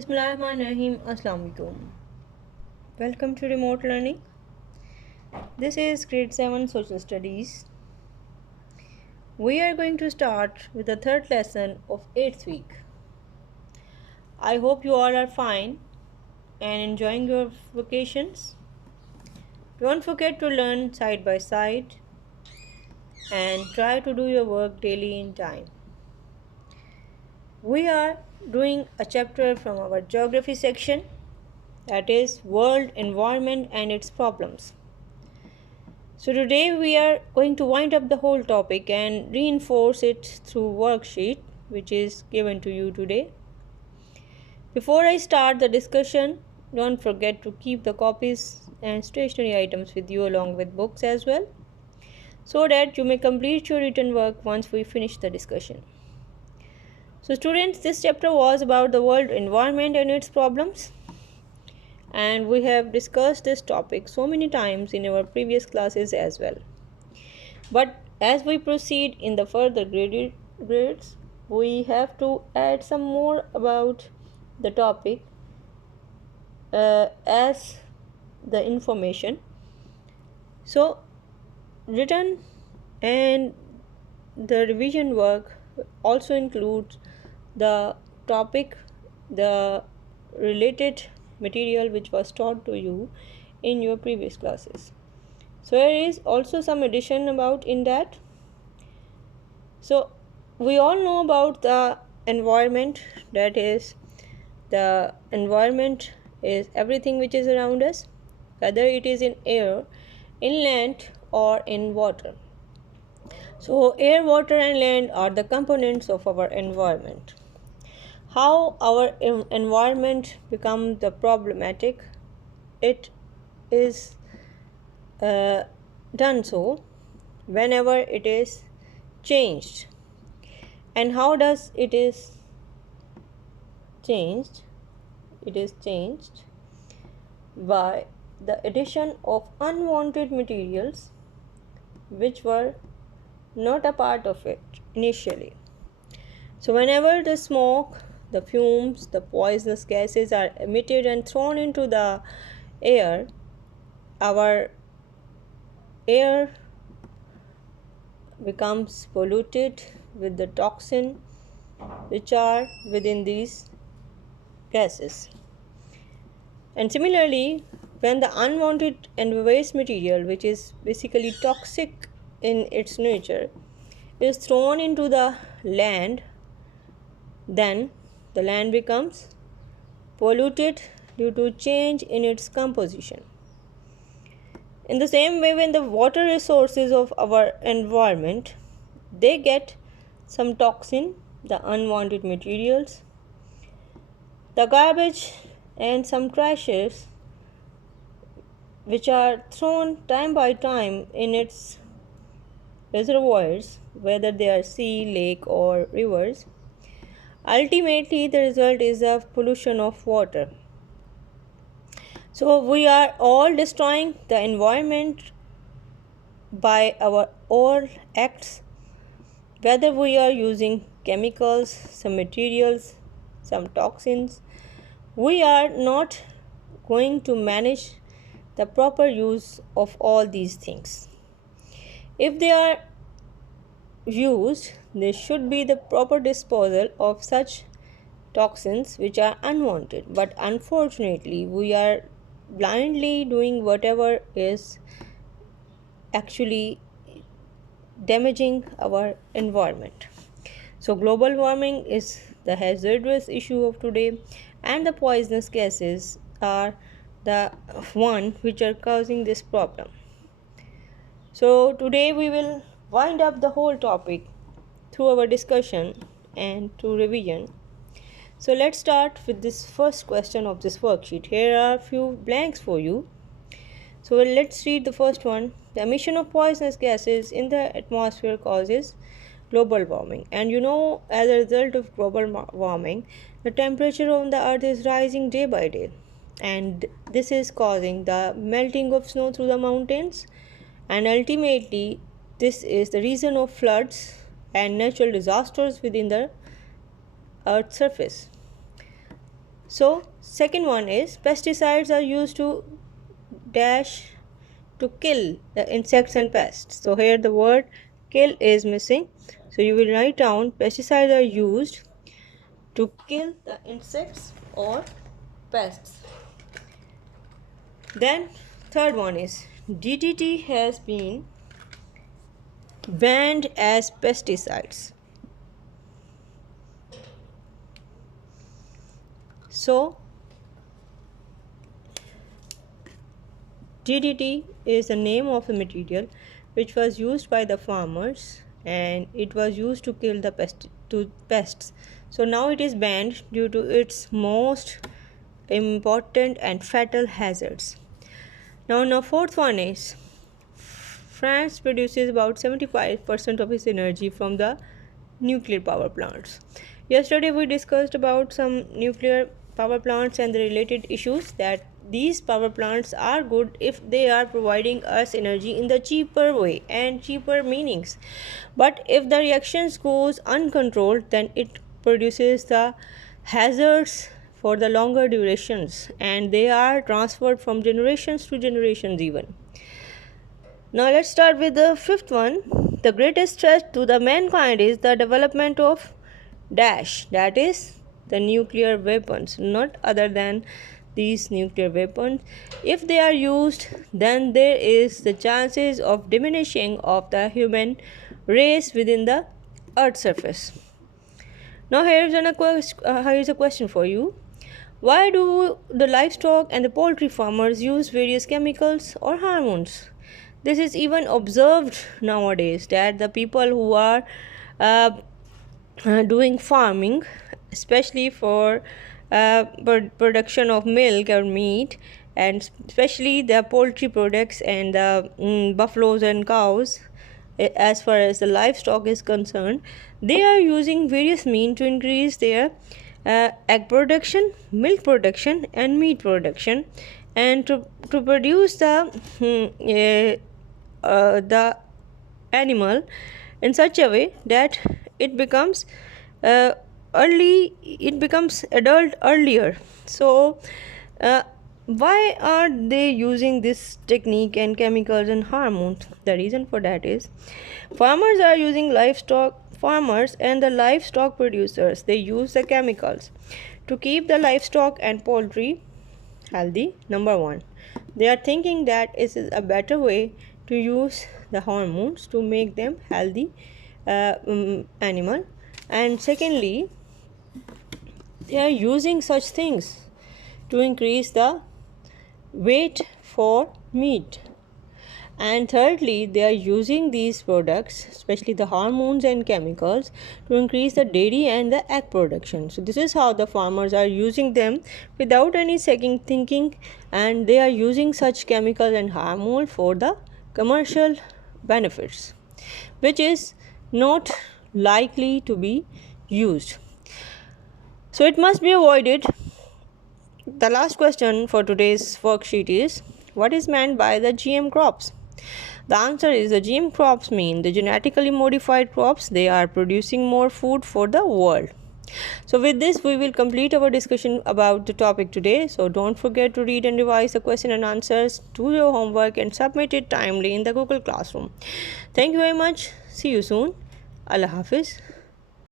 Bismillahirrahmanirrahim. Assalamu alaikum. Welcome to remote learning. This is grade 7 social studies. We are going to start with the third lesson of 8th week. I hope you all are fine and enjoying your vacations. Don't forget to learn side by side and try to do your work daily in time. We are doing a chapter from our geography section, that is world environment and its problems. So today we are going to wind up the whole topic and reinforce it through worksheet which is given to you today. Before I start the discussion, don't forget to keep the copies and stationery items with you along with books as well, so that you may complete your written work once we finish the discussion. So students, this chapter was about the world environment and its problems, and we have discussed this topic so many times in our previous classes as well. But as we proceed in the further grades, we have to add some more about the topic as the information. So written and the revision work also includes the topic, the related material which was taught to you in your previous classes. So there is also some addition about in that. So we all know about the environment, that is the environment is everything which is around us, whether it is in air, in land or in water. So air, water and land are the components of our environment. How our environment become the problematic? It is done so whenever it is changed. And how does it is changed? It is changed by the addition of unwanted materials which were not a part of it initially. So whenever the smoke, the fumes, the poisonous gases are emitted and thrown into the air, our air becomes polluted with the toxin which are within these gases. And similarly, when the unwanted and waste material, which is basically toxic in its nature, is thrown into the land, then the land becomes polluted due to change in its composition. In the same way, when the water resources of our environment, they get some toxin, the unwanted materials, the garbage and some trashes which are thrown time by time in its reservoirs, whether they are sea, lake or rivers, ultimately the result is a pollution of water. So we are all destroying the environment by our all acts, whether we are using chemicals, some materials, some toxins. We are not going to manage the proper use of all these things. If they are used, there should be the proper disposal of such toxins which are unwanted, but unfortunately we are blindly doing whatever is actually damaging our environment. So global warming is the hazardous issue of today, and the poisonous gases are the one which are causing this problem. So today we will wind up the whole topic through our discussion and through revision. So let's start with this first question of this worksheet. Here are a few blanks for you. So let's read the first one. The emission of poisonous gases in the atmosphere causes global warming. And you know, as a result of global warming, the temperature on the earth is rising day by day. And this is causing the melting of snow through the mountains. And ultimately, this is the reason of floods and natural disasters within the Earth's surface. So second one is pesticides are used to dash to kill the insects and pests. So here the word kill is missing. So you will write down pesticides are used to kill the insects or pests. Then third one is DDT has been banned as pesticides. So DDT is the name of a material which was used by the farmers and it was used to kill the pests. So now it is banned due to its most important and fatal hazards. Now fourth one is France produces about 75% of its energy from the nuclear power plants. Yesterday we discussed about some nuclear power plants and the related issues, that these power plants are good if they are providing us energy in the cheaper way and cheaper meanings. But if the reactions goes uncontrolled, then it produces the hazards for the longer durations and they are transferred from generations to generations even. Now let's start with the fifth one. The greatest threat to the mankind is the development of dash, that is the nuclear weapons, not other than these nuclear weapons. If they are used, then there is the chances of diminishing of the human race within the earth's surface. Now here is a question for you. Why do the livestock and the poultry farmers use various chemicals or hormones? This is even observed nowadays, that the people who are doing farming, especially for production of milk or meat, and especially the poultry products and the buffaloes and cows, as far as the livestock is concerned, they are using various means to increase their egg production, milk production and meat production, and to produce the animal in such a way that it becomes adult earlier. So why are they using this technique and chemicals and hormones? The reason for that is farmers and the livestock producers, they use the chemicals to keep the livestock and poultry healthy. Number one, they are thinking that it is a better way to use the hormones to make them healthy animal, and secondly, they are using such things to increase the weight for meat, and thirdly, they are using these products, especially the hormones and chemicals, to increase the dairy and the egg production. So this is how the farmers are using them without any second thinking, and they are using such chemicals and hormone for the commercial benefits, which is not likely to be used. So it must be avoided. The last question for today's worksheet is, what is meant by the GM crops? The answer is, the GM crops mean the genetically modified crops. They are producing more food for the world. So with this, we will complete our discussion about the topic today. So don't forget to read and revise the question and answers, do your homework and submit it timely in the Google Classroom. Thank you very much. See you soon. Allah Hafiz.